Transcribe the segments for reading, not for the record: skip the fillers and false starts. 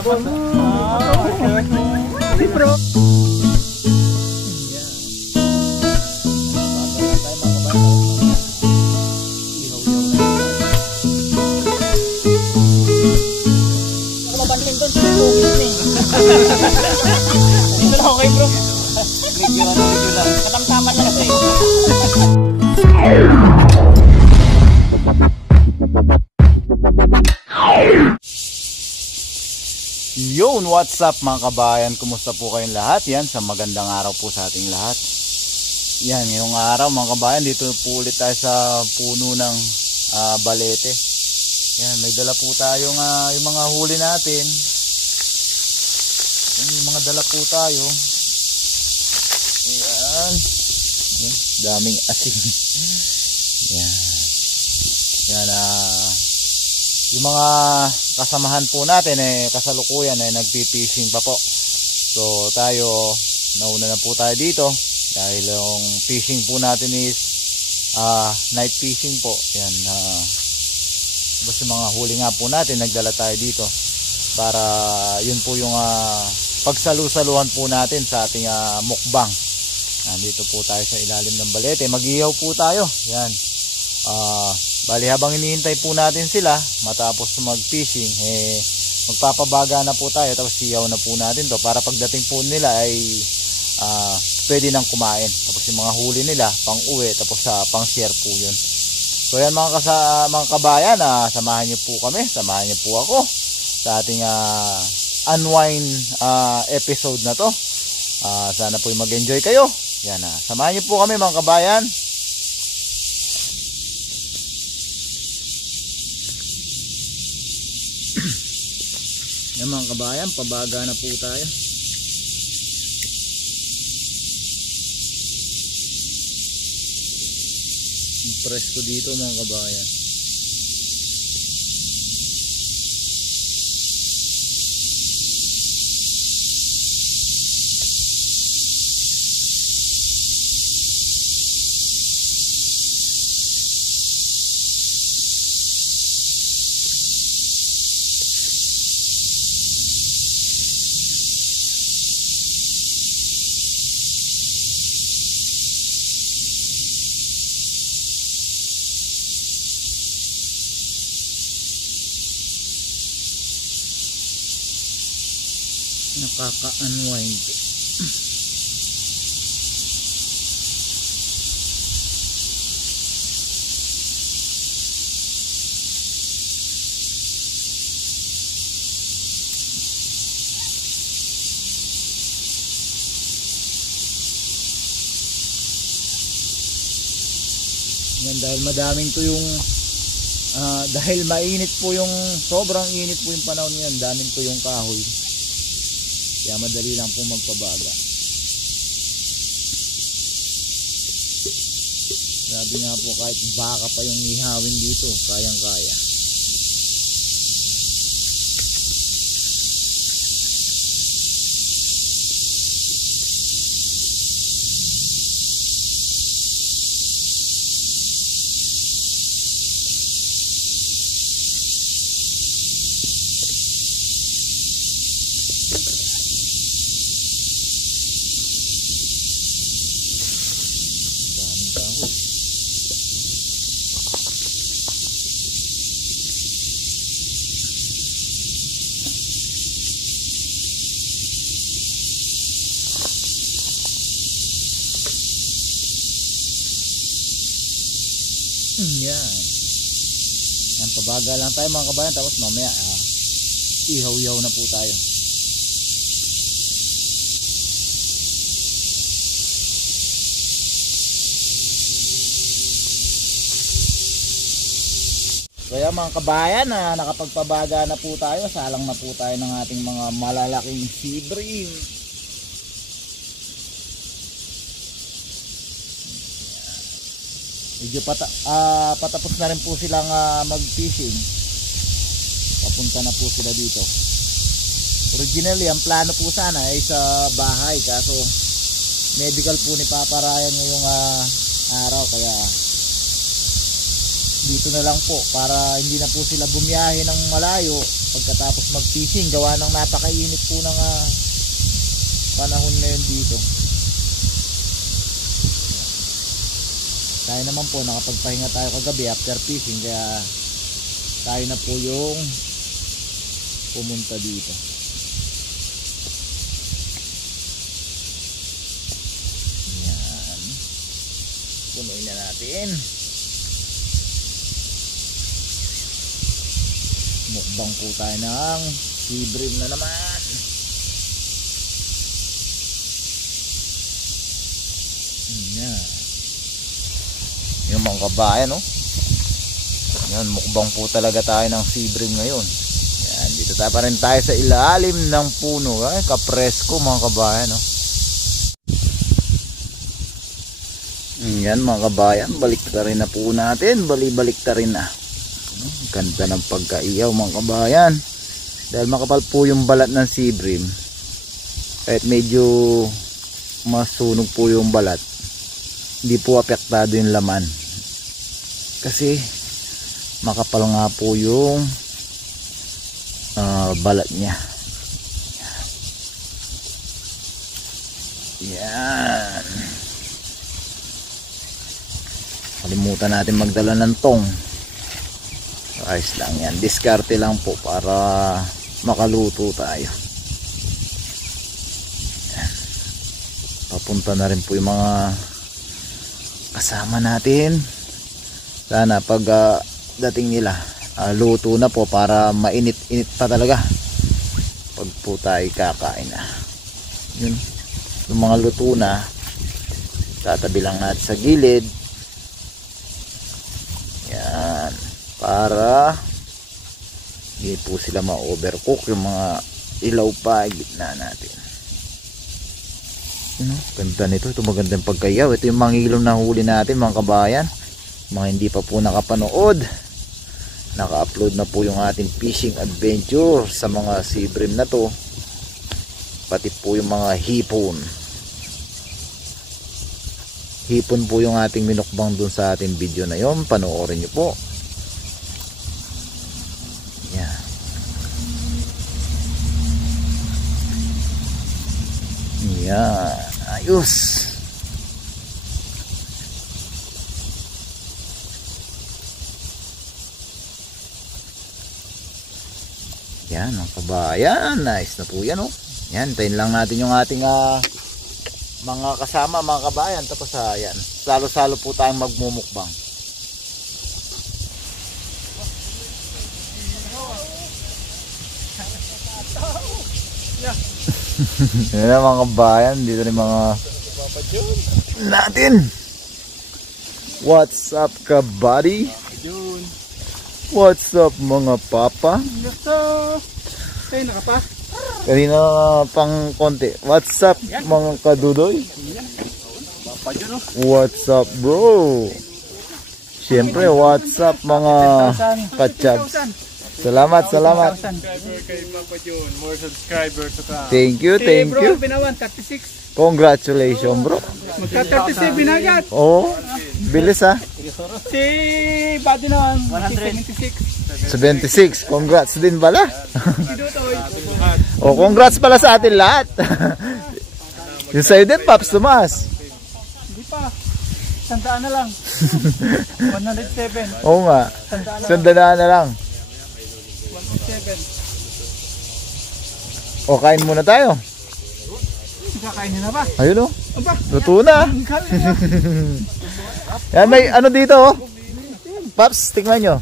Si bro. Okay bro. Medyo lang. Katamtaman lang ito eh. Yun, what's up mga kabayan? Kumusta po kayong lahat? Yan, sa magandang araw po sa ating lahat. Yan, ngayong araw mga kabayan, dito po ulit tayo sa puno ng balete. Yan, may dala po tayong yung mga huli natin. Yan, yung mga dala po tayo. Yan. Yan, daming asin. Yan. Yan, yung mga kasamahan po natin kasalukuyan nagpi-fishing pa po. So tayo, nauna na po tayo dito dahil yung fishing po natin is night fishing po. Yan, basta yung mga huli nga po natin nagdala tayo dito para yun po yung pagsalusaluhan po natin sa ating mukbang. Nandito po tayo sa ilalim ng balete, mag-ihaw po tayo. Yan, bali habang hinihintay po natin sila matapos mag-fishing, magpapabaga na po tayo, tapos siyaw na po natin to para pagdating po nila ay pwede nang kumain. Tapos yung mga huli nila pang uwi, tapos pang share po yun. So yan mga kabayan, samahan niyo po kami, samahan niyo po ako sa ating unwind episode na to. Sana po mag-enjoy kayo. Yan, samahan niyo po kami mga kabayan. Yan mga kabayan, pabaga na po tayo. Presko dito mga kabayan. Nakaka-unwind. Yan, dahil madaming to yung dahil mainit po yung, sobrang init po yung panahon ngayon, daming to yung kahoy. Kaya madali lang po magpabaga. Sabi nga po, kahit baka pa yung ihawin dito, kayang kaya. Yan. Yan, pabaga lang tayo mga kabayan, tapos mamaya ihaw-ihaw na po tayo. Kaya mga kabayan, nakapagpabaga na po tayo, salang na po tayo ng ating mga malalaking sea bream. Medyo patapos na rin po silang mag-fishing. Papunta na po sila dito. Originally, ang plano po sana ay sa bahay, kaso medical po ni Papa Ryan ngayong araw, kaya dito na lang po para hindi na po sila bumiyahe ng malayo pagkatapos mag-fishing, gawa ng napakainit po ng panahon ngayon dito. Tayo naman po nakapagpahinga tayo kagabi after fishing, kaya tayo na po yung pumunta dito. Yan, punuin na natin. Mukbang po tayo ng sea bream na naman. Yan. Yung mga kabayan, oh. Yan, mukbang po talaga tayo ng sea bream ngayon. Yan, dito tayo pa rin tayo sa ilalim ng puno. Ay, kapresko mga kabayan, oh. Yan mga kabayan, baliktarin na po natin. Baliktarin na. Ganda ng pagkaiyaw mga kabayan. Dahil makapal po yung balat ng sea bream, kahit medyo masunog po yung balat, hindi po apektado yung laman. Kasi makapal nga po yung balat niya. Yan. Kalimutan natin magdala ng tong. Ayos lang yan. Diskarte lang po para makaluto tayo. Yan. Papunta na rin po yung mga kasama natin. Sana pag dating nila, luto na po para mainit-init pa talaga pag po tayo kakain na. Yun. Yung mga luto na, tatabi lang natin sa gilid. Yan. Para hindi po sila ma-overcook, yung mga ilaw pa gitna natin. Ganda nito. Ito magandang pagkayaw. Ito yung mga ilong na huli natin mga kabayan. Mga hindi pa po nakapanood, naka-upload na po yung ating fishing adventure sa mga sea bream na to, pati po yung mga hipon po yung ating minukbang dun sa ating video na yon. Panoorin nyo po. Yan. Yan. Ayos. Yan ang kabayan. Nice na po yan, oh. Yan, tayin lang natin yung ating mga kasama mga kabayan. Tapos yan, salo-salo po tayong magmumukbang. Yan ang mga kabayan. Dito rin mga natin. What's up kabady? What's up mga papa? Ay, nakapa. Kanina pang konti. What's up mga kadudoy? What's up bro? Siyempre what's up mga kachabs? Salamat. Subscriber kay Papa John. More subscriber to ka. Thank you. Bro, binawan 36. Congratulations bro. Magka 37 binagat. Oh, bilis ha. Si Buddy naman 176. 76. Congrats din pala. Si Dutoy. Oh, congrats pala sa atin lahat. Yung sa'yo din, Paps Tomas. Hindi pa. Sandaan na lang. 107. Oo nga. Sandaan na lang. 107. O, kain muna tayo. Kakainin na ba? Ayun o. Aba. Luto na. Yan, may ano dito o. Paps, tingnan nyo.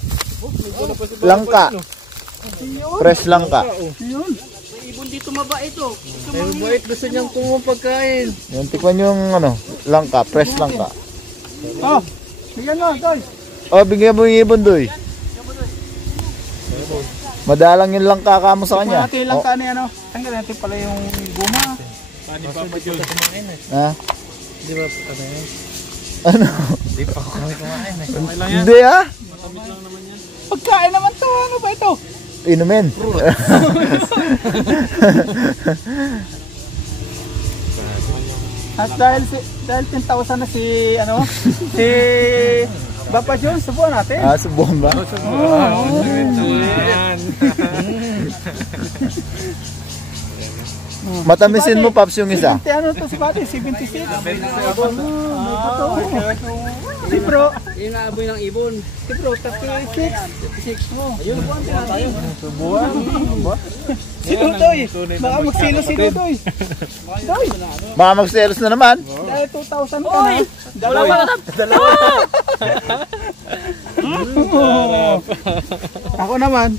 Langka. Fresh langka. Yun. May ibon dito mabait o. May mabait. Gusto niyang kumuha pagkain. Yan, tingnan nyo yung ano, langka. Fresh langka. Oh, bigyan mo, Doy. O, bigyan mo yung ibon doy. Madalang yung langka ka mo sa kanya. Natin lang ka na yan o. Tanggal natin pala yung guma. Paano pa pa dyan? Ha? Di ba ano yan? Ano? Di pa ako kumain eh. Hindi ha? Matamit lang naman yan. Pagkain naman to. Ano ba ito? Inumin. At dahil 10,000 na si ano? Si Papa John, subuhan natin. Subuhan ba? Oo. Matamisin mo, Paps, yung isa. Ano to si Pati? 76. Si Bro. Yung naaboy ng ibon. Si Bro, 36. 36 mo. Ayun, Subuhan. si Dudoy. Baka magsilo si Dudoy. Dudoy. Baka magselos na naman. Dahil 2,000 ka na. Dalawa. Ako naman.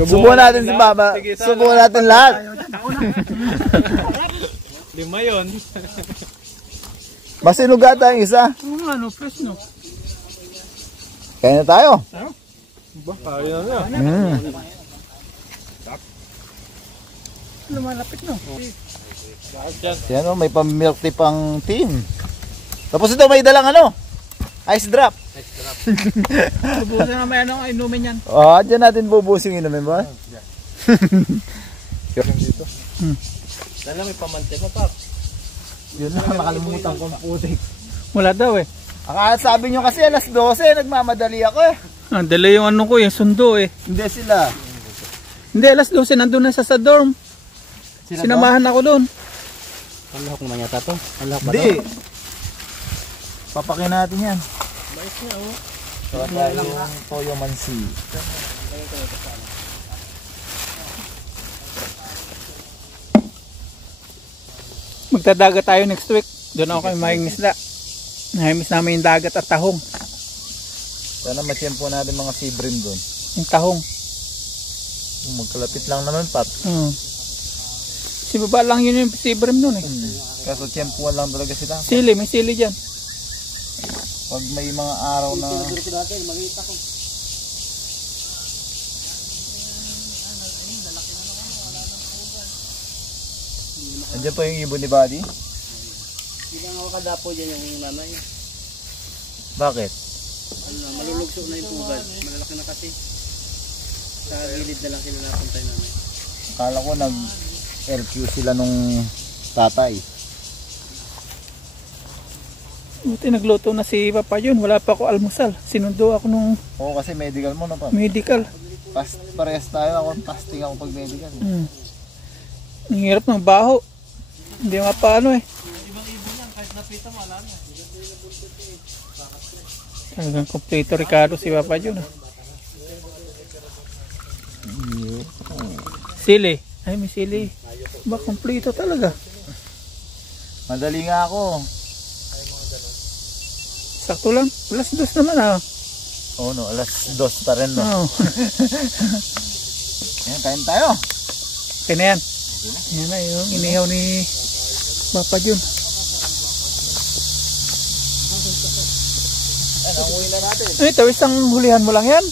Subuhan natin si Baba. Subuhan natin lahat. 5 yun. Masinuga tayong isa. Ano, fresh no? Kaya na tayo. Ayun na. Lumalapit no? Yan o, may pang-milk tea pang team. Tapos ito may dalang ano? Ice drop. Subukan naman ano, inumin yan. Dyan natin bubusin yung inumin ba? Dito. Dala may pamante mo, Pap. Yun na, nakalimutan kong putik. Wala daw eh. Akala sabi nyo kasi alas 12, nagmamadali ako eh. Dala yung ano ko, yung sundo eh. Hindi sila. Hindi, alas 12, nandun na sa dorm. Sinamahan ako doon. Alahok naman yata to. Alahok ba to? Hindi. Papakin natin yan. Bait niya, oh. So, yung toyo mansi. Magdadagat tayo next week. Doon ako kay Mahing Isda. Nahimiss namin yung dagat at tahong. Sana matiyempo natin mga sea bream doon. Yung tahong. Magkalapit lang naman, Pat. Si baba lang yun yung sibrim nun eh. Kaso tiyempuan lang talaga sila. Sili, may sili dyan. Pag may mga araw na... Andiyan pa yung ibon ni Buddy? Hindi lang ako kadapo dyan yung nanay. Bakit? Ano na, malulugso na yung tubad. Malalaki na kasi. Sa gilid na lang sila napunta yung nanay. Akala ko nag-LQ sila nung tatay. Buti nagluto na si Papa yun. Wala pa ako almusal. Sinundo ako nung Oo, kasi medical mo na pa. medical. Parehas tayo. Ako fasting ako pag medical. Ang hirap ng baho. Hindi nga paano eh. Talagang kompleto Ricardo si Papa yun. Sili. Ay, may sili. Ba, kompleto talaga. Madali nga ako. Sakto lang. Alas 2 naman ah. Oo no, alas 2 pa rin no. Oo. Ayan, kain tayo. Okay na yan. Yan na yung inihaw ni Papa Jun. Ayan, hanguin na natin. Ay, ito isang hulihan mo lang yan.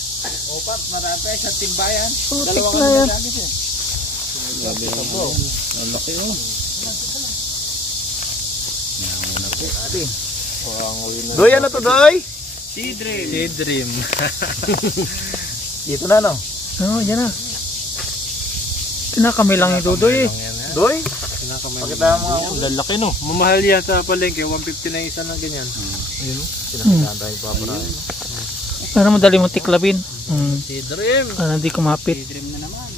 Opa, marami sa timbayan. Putik na yan. Grabe na bro. Ang laki oh. Doy, ano to, Doy? Seedream. Seedream. Dito na, no? Oo, yan na. Tinakami lang yung Dudoy eh. Doy? Pakita mo ako. Ang laki no. Mamahal yan sa palengke. 150 na isa na ganyan. Ayun, no? Pinakita tayo paparaan. Para madali mo tiklabin. Seedream. Para hindi kumapit. Seedream na naman.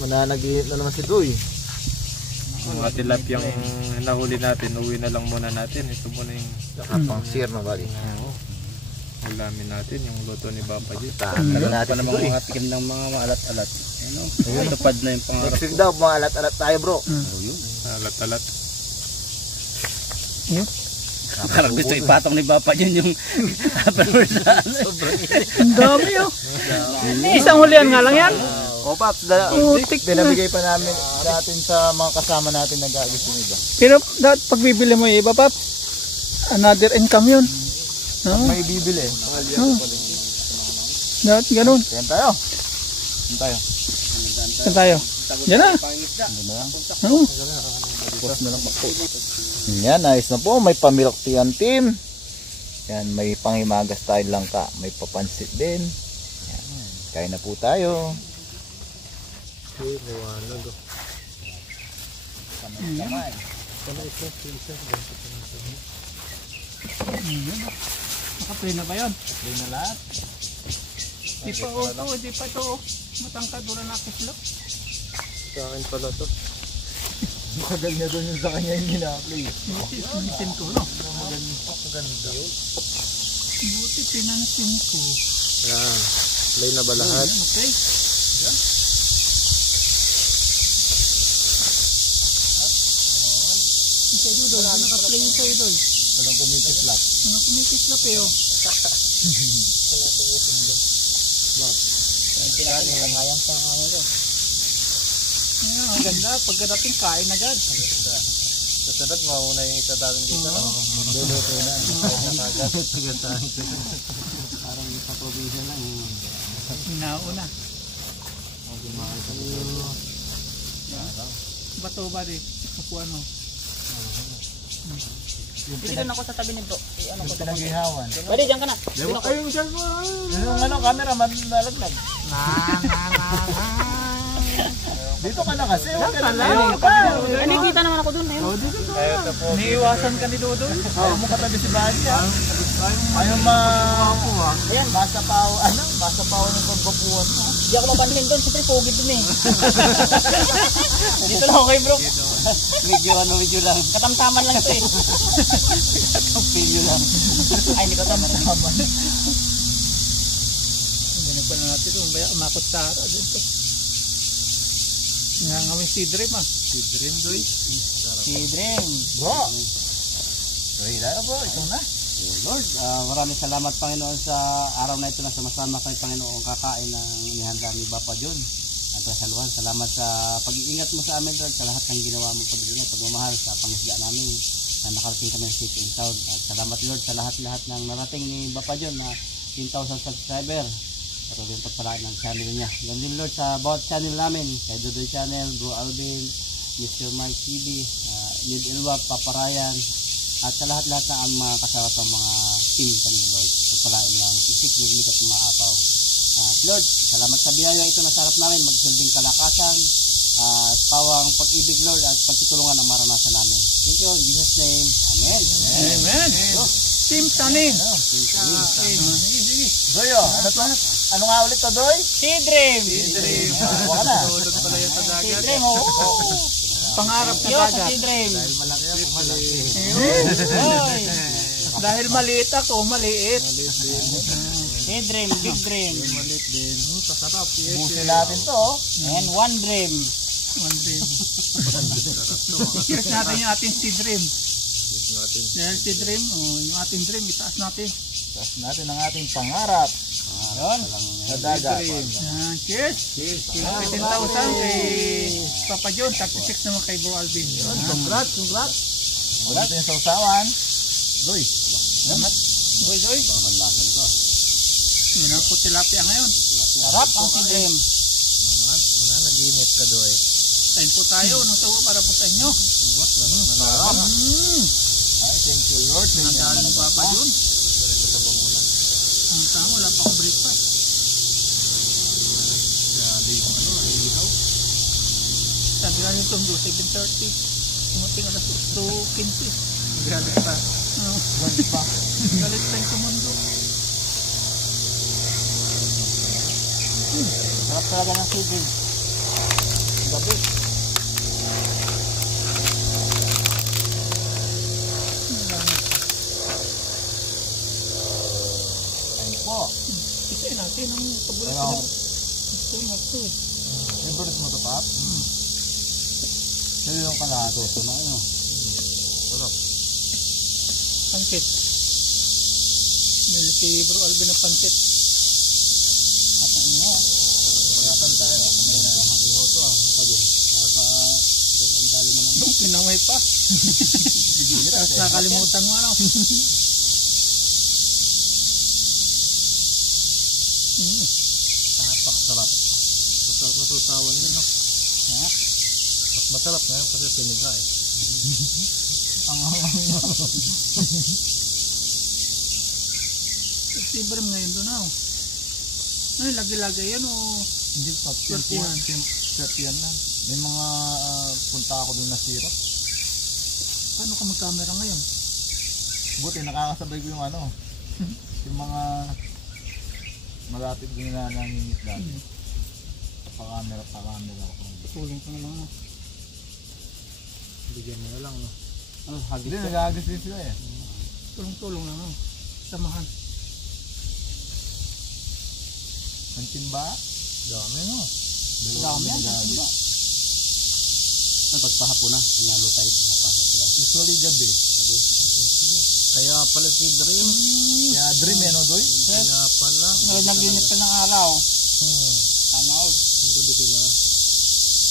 Mananagihit na naman si Doy. Mga tilapyang nahuli natin, uwi na lang muna natin. Ito muna yung Nakapang sir na bali. ulamin natin, yung luto ni Papa Jun. Tahan natin si Doy. Mga tikim ng mga maalat-alat. Ayun, tupad na yung pangarap Next week ko. daw, mga alat-alat tayo bro. Alat-alat. Yun. Parang gusto ipatong ni Papa Jun yung Ang dami oh. Isang hulihan nga lang yan. O Paps, Putik na. binabigay pa namin natin sa mga kasama natin na gagawin yung iba. Pero dapat pag bibili mo yung iba, Pap, another income yun. No? May bibili. Dapat ganun. Kaya tayo. Kaya tayo. Saan tayo? Diyan na. Oo. Tapos na lang po. Yan, ayos na po. May pamilk tea ang team. Yan, may panghimagas tayo lang ka. May papansit din. Yan, kain na po tayo. Naka-play na ba yun? Play na lahat. Di pa ito. Matangkad, wala na kislap. Sa akin pala to. Matagal na doon yung sa kanya yung gina-play. Pinansin ko, no? Maganda. Buti pinansin ko. Yan. Play na ba lahat? Okay. Ito Dodoy, naka-play yung sa'yo Doy. Walang kumikislap. Ano kumikislap eh oh. Sayang sa ano to. Ayan, ang ganda. Pagkadating kain agad. Susunod, mauna yung isa natin dito. Luluto na. Parang sa probinsya lang. Hinauna. Bato ba di? Kapuan mo. Dito na ako sa tabi nito. Yung pinag-ihawan. Pwede, dyan ka na. Ayun siya ko. Yung ano, camera, nalaglag. Dito ka na kasi. Huwag ka na. Hindi, kita naman ako dun. Niiwasan ka ni Dodoy. Ayaw mo katabi si Bali. Ayaw masapaw. Ano? Masapaw ng pagbabuhan mo. Hindi ako mapansin doon. Siyempre, pogi dun eh. Dito lang ako kay bro. Medyo lang. Katamtaman lang ito eh. Katampiyo lang. Ay, hindi ko tama. Hindi pa na natin doon. Baya umakot sa ara dito. Ngangawin si Dream ah. Si Dream. Bro. Rila bro. Ito na. Lord, maraming salamat Panginoon sa araw na ito na sumasama kami Panginoon kakain ng inihanda ni Papa John. At saluhan, salamat sa pag-iingat mo sa amin Lord, sa lahat ng ginawa mo pag-iingat, pagmamahal sa pangisda namin na nakarating kami sa safe and sound. At salamat Lord sa lahat-lahat ng narating ni Papa John na 10,000 subscriber. At yung pagpalaan ng channel niya. Yan din Lord sa bawat channel namin, sa Dodoy Channel, Bro Alvin, Mr. Mike TV, Nid Elwa, Papa Ryan, at sa lahat-lahat na ang mga kasama sa mga team kami Lord. Pagpalaan mo lang sisik, liglig at maapaw. At Lord, salamat sa biyaya ito na sarap namin, magsilbing kalakasan, pawang pag-ibig Lord at pagtutulungan ang maranasan namin. Thank you in Jesus name. Amen. Amen. Team Tanim. Doyo, ano to? Ano nga ulit to, Doy? Si Dream. Huwag ka na. Si Dream, oo. Pangarap na Yo, dagat. si Dream. Malaki ako, malaki. Oy. Dahil maliit ako, maliit. Si Dream, big Dream. Busin natin to. And one Dream. One Dream. Cheers natin yung ating si Dream. Dahil si Dream, yung ating Dream, itaas natin. Taas natin ang ating pangarap. Yun. Sa dagat. Cheers. 15,000 kay Papa John, 36 naman kay Bro Alvin. Congrats. Wala natin yung sausawan. Doy. Salamat. Boy. Yun ang po tilapia ngayon. Sarap ang si Dream. Nag-init ka, Doy. Kain po tayo ng tuwa para po sa inyo. Sarap. Ay, thank you, Lord. Nandaan ni Papa John. Ang tama, wala pa akong breakfast. Sabi nga yung tundo, 7:30. Tumating alas 2:15. Galit pa. Galit pa. Galit pa yung tumundo. Sarap talaga ng si Dream. Gabi. Ayun po. Kasi natin ang paborito Ayaw. ng ito eh. Favorite mo to, Pap? Sa'yo yung kalahato. Ito na yun. Pancit. Meron si Bro Alvin ng pancit. At ang ino. Pagkatan tayo. Kamay na. Ihaw to ah. Ang dali mo lang. Nung pinamay pa. Tapos nakalimutan mo ano. Sarap. Masarap na susawan yun, no? Ha? Mas masarap na yun kasi piniga eh. Ang hanggang nyo. Si Bram ngayon doon ako. Ay, lagi-lagi yan o. Hindi, Pap. Yan lang. May mga punta ako doon na sira. Paano ka mag-camera ngayon? Buti, nakakasabay ko yung ano. Yung mga malapit din na nangingit dati. Pa-camera ako. Tulong ka na lang. No? Bigyan mo na lang, no? Ano, hagis Hindi, ka? nag-agis din sila eh. Tulong lang. No? Samahan. Ang timba? Dami, no? Dami yan. Diba? Pagpahapon na, nalo tayo, napasok sila. Usually gabi. Kaya pala si Dream. Kaya Dream eh, no, Doy? Kaya pala. Naginit pa ng araw. Sana all. Ang gabi sila.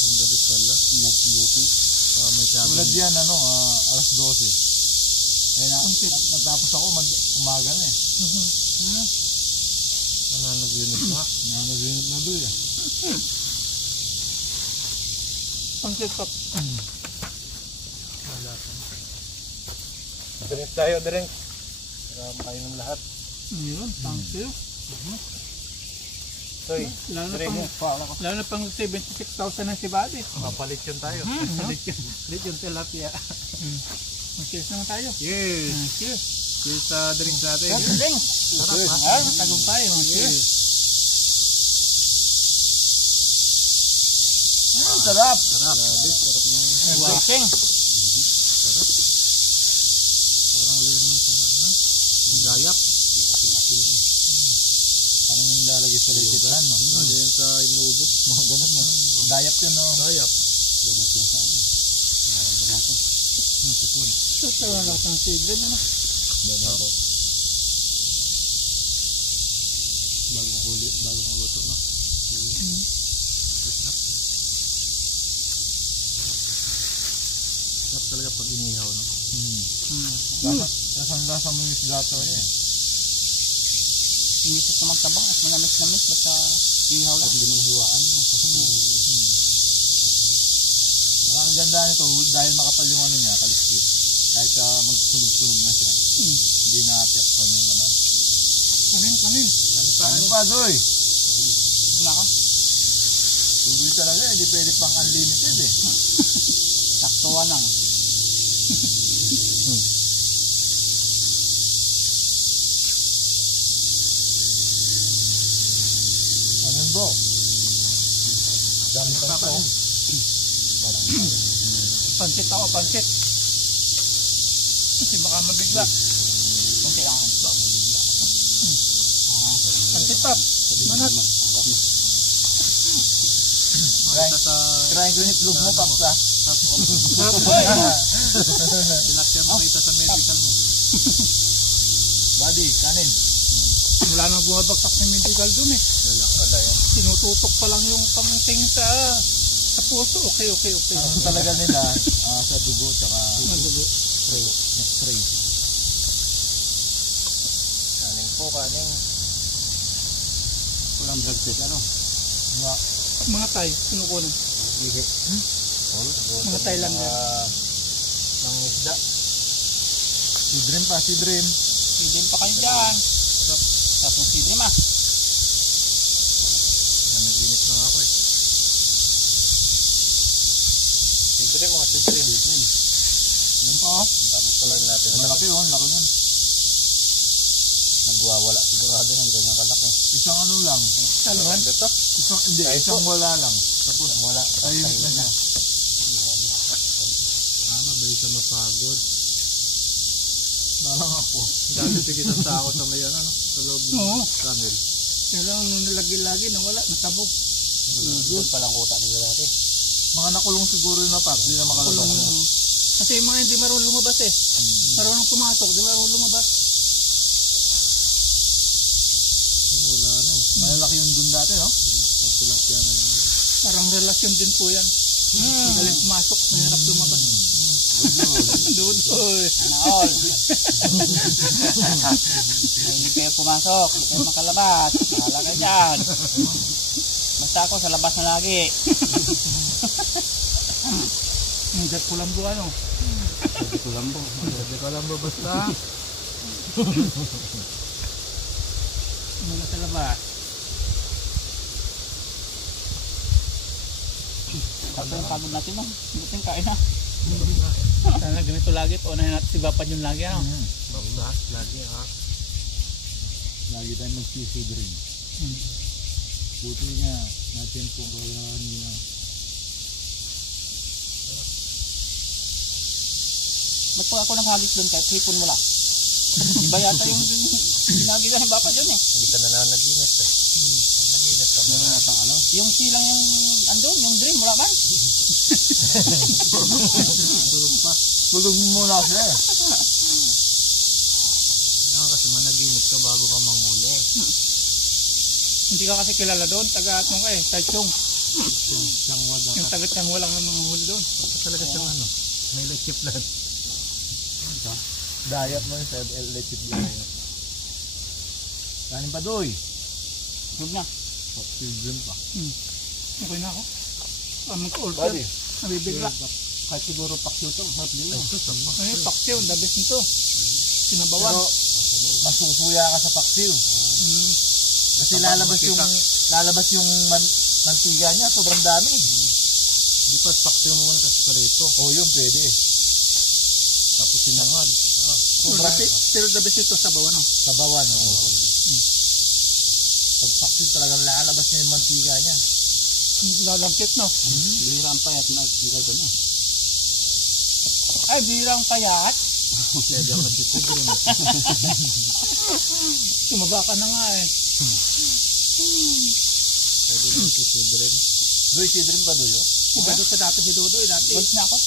Ang gabi pala. Night duty. May sabi. Tulad yan, alas 12. Kaya natapos ako, umaga na eh. Nananaginip na. Nananaginip na Doy eh. Pangkipap. Drink tayo, drink. Para makainom lahat. Yun, thank you. Soy, Lalo drink mo. na pang 76,000 na si Buddy. Papalit yun tayo. Papalit yun tilapia. Mag-cheers naman tayo. Yes. Cheers. Cheers sa drinks natin. Drinks. Sarap ha? Ay, tagumpay. Cheers. Sarap. Sarap. Grabe, sarap ng Walking. parang lemon siya na. Gayap. Parang yung lalagay sa lechitran, no? Lagay yan sa inubo. Mga ganun, no? Gayap yun, no? Gayap. Ganun siya sa ano. Naramdaman ko. Sipon. Ito talaga lahat ng sigrid. Ako. Bagong huli, bagong luto, no? Sarap talaga pag inihaw, no? Lasang-lasa mo yung isda to eh. Hindi siya sumagtabang at manamis-namis basta ihaw lang. At hindi mong hiwaan mo. Ang ganda nito dahil makapal yung ano niya, kaliskit. Kahit magsunog-sunog na siya. Hindi na-apiak pa yung laman. Kanin. Ano pa, Zoy? Ano ka? Tuloy talaga, hindi pwede pang unlimited eh. Saktuwa lang. Ano bro? Dami pa ito. Pansit ako, pansit. Kasi baka mabigla. Kunti lang ako. Baka mabigla. Pansit pap. Manat. Trying ko yung itlog mo, Paps ah. Tilapia makita sa medical mo. Buddy, kanin. Wala nang bumabagsak sa medical dun eh. Wala yan. Tinututok pa lang yung pangting sa puso. Okay. Ang talaga nila sa dugo tsaka Madugo. x-ray. Kanin po, kanin. Walang drug test ano? Mga Thai, kinukunan. Mga Thailander. Ng isda. Si Dream pa, si Dream. Sidrim pa kayo dyan. Tapos sidrim ah. Yan, nag-init na ako eh. Si Dream o, si Dream. Yan pa oh. Dami pala natin. Malaki oh, laki nun. Nagwawala sigurado ng ganyan kalaki. Isang ano lang. Saluhan. Dito? Isang wala lang. Tapos wala. Tahimik na siya. Mabilis siya mapagod. Parang ako. Dati tigit ang tao sa may ano, sa loob Oo. ng tunnel. Kaya lang nung nilagi-lagi nawala, natabog. Doon palang kuta nila dati. Mga nakulong siguro na Pap, di na makalabas. Kulong na. Kasi yung mga hindi marunong lumabas eh. Marunong pumatok, di marunong lumabas. Wala na eh. Malalaki yung dun dati, no? Tilapia na lang. Parang relasyon din po yan. Magaling pumasok, mahirap lumabas. Dudoy. Sana all. Hindi kayo pumasok. Hindi kayo makalabas. Bahala kayo dyan. Basta ako sa labas na lagi. Hindi ko lang buwan o. Hindi ko lang po. Hindi ko alam ba basta. Mga sa labas. Tapos yung pagod natin no. Buting kain na. Sana ganito lagi. Unahin natin si Bapan yung lagi. Ano? Lagi ha. Lagi tayo mag-sisi dream. Buti nga, natin po kaya niya. Ba't po ako naghagis doon kahit hipon mo lang? Iba yata yung ginagawa ni Papa John eh. Hindi ka na naginit eh. Naginit ka mo. Ano? Yung silang yung andun, yung dream, wala ba? Tulog pa. Tulog mo muna kasi eh. Kasi managinit ka bago ka manghuli. Hindi ka kasi kilala doon, taga-atong ka eh, Taichung. Siyangwa daw. Yung taga-Tiangwa lang ang mga huli doon. Talaga siyang ano, may lechip lang. Diet mo yung sa lechip lang yun. Kanin pa doy. Huwag na. Oxygen pa. Okay na ako. Mag-order. Buddy. Nabibigla. Kahit siguro paksiw to, harap din yun. Ay, paksiw, the best nito. Sinabawan. Pero masusuya ka sa paksiw. Kasi lalabas yung mantiga niya, sobrang dami. Di pa paksiw mo muna sa prito. Oh, yun pwede. Tapos sinangag. Pero the best ito, sabawan. Sabawan, oo. Pag paksiw talagang lalabas niya yung mantiga niya. Lalagkit, no? Bihirang payat na tinggal doon. Ay, bihirang payat? Pwede ako nagtitid rin. Tumaba ka na nga eh. Pwede na nagtitid rin. Doy, sidrin ba doy? Iba doon sa dati si Dodoy, dati. Wait na ako.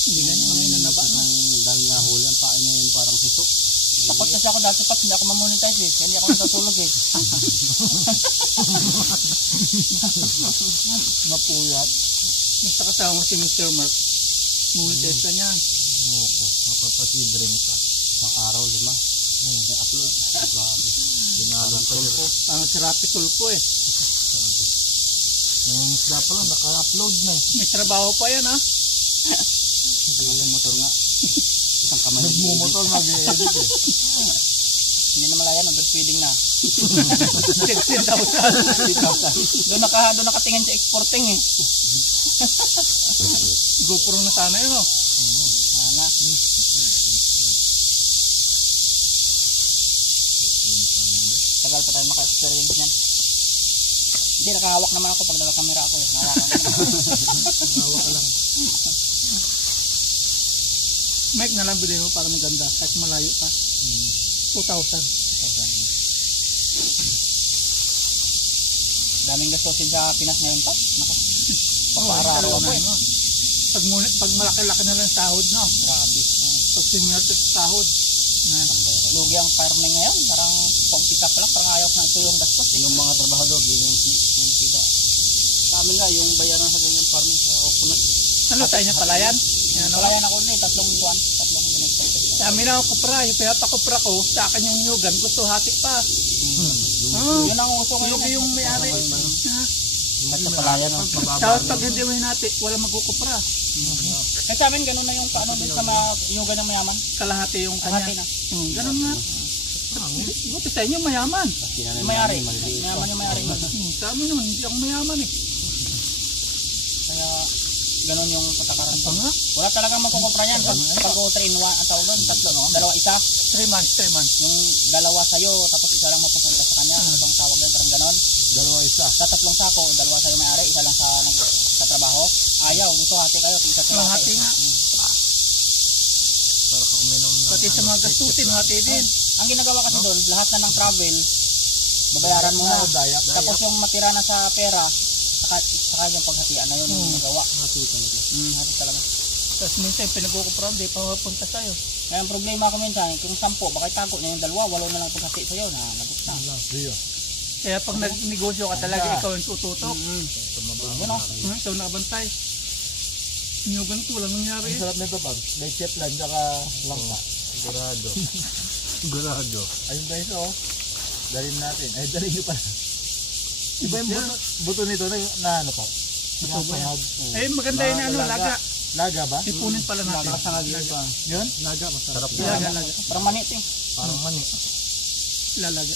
Hindi ganyan, ngayon nanaba na. Dahil nga huli ang pain na yung parang suso. Takot kasi ako dati pat, hindi ako mamonetize eh. Hindi ako natutulog eh. Mapuyat. Basta kasama si Mr. Mark. Monetize ka niyan. Moko, mapapasidrin ka. Isang araw, 5. May upload. Grabe. Dinalong ka Tulpo. Ang si Rapi Tulpo eh. Sabi. Nangingisda pa lang, naka-upload na. May trabaho pa yan ha. Ang motor nga. Isang kamay. Nagmumotor, nag-edit eh. Hindi na malaya, underfeeding na. 16,000. Doon nakatingin sa exporting eh. GoPro na sana yun oh. Sana. Tagal pa tayo maka-experience niyan. Hindi, nakahawak naman ako pag naka-camera ako eh. Nahawakan ko naman. Hawak ka lang. Mic na lang bilhin mo para maganda. Kahit malayo pa. 2,000. Daming gastusin sa Pinas ngayon pa. Nako. Papaararo ako eh. Pag malaki-laki na lang sahod no. Grabe. Pag similar to sahod. Lugi ang farming ngayon. Parang pang-pick up lang. Parang ayaw na ito yung gastos eh. Yung mga trabahador, yung sida. Sa amin nga, yung bayaran sa ganyan farming sa coconut. Ano tayo niya palayan? Yan, Palayan ako ulit, tatlong ganito. sa amin ako kupra. Yung pinapakupra ko, sa akin yung nyugan. Gusto hati pa. Yun ang uso ngayon. Lugi yung may-ari. At sa palayan ang Tapos pag hindi mo hinati, wala magkukupra. Kasi sa amin, ganun na yung paano din sa mga nyugan ng mayaman. Kalahati yung Kalahati kanya. na. Ganun nga. Buti sa inyo mayaman. Yung may-ari. Mayaman yung may-ari. Sa amin naman, hindi ako mayaman eh. Kaya ganun yung patakaran. Ano nga? Wala talagang magkukupra yan. Pag 3 in 1, ang tawag doon, tatlo, no? Dalawa, isa. 3 months. Yung dalawa sa'yo, tapos isa lang mapupunta sa kanya. Ano bang tawag doon? Parang ganon. Dalawa isa. Sa 3 sako, dalawa sa'yo may-ari, isa lang sa trabaho. Ayaw, gusto hati kayo, isa sa Hati nga. Para ka uminom na. Pati sa mga gastusin, hati din. Ang ginagawa kasi doon, lahat na ng travel, babayaran mo na. Dayak. Tapos yung matira na sa pera, saka yung paghatian na yun yung nagawa. Hati talaga. Hati talaga. Tapos minsan pinagkukupra, hindi pa mapunta sa'yo. Kaya ang problema ko minsan, kung 10, baka itago niya yung 2, 8 na lang paghati sa'yo, na nagot na. Rio. Kaya pag nag-negosyo ka talaga, ikaw yung tututok. Yun o. Ikaw nakabantay. Nyugan ko, walang nangyari. Ang sarap nito pag may chef lang, tsaka langka. Sigurado. Sigurado. Ayun guys, oh. Dalhin natin. Ay, dalhin nyo pala. Iba yung buto nito na ano pa? Sinasangag. Eh, maganda yun ano, laga. Laga ba? Ipunin pala natin. Yun? Laga, masarap. Laga. Parang manit eh. Parang mani. Lalaga.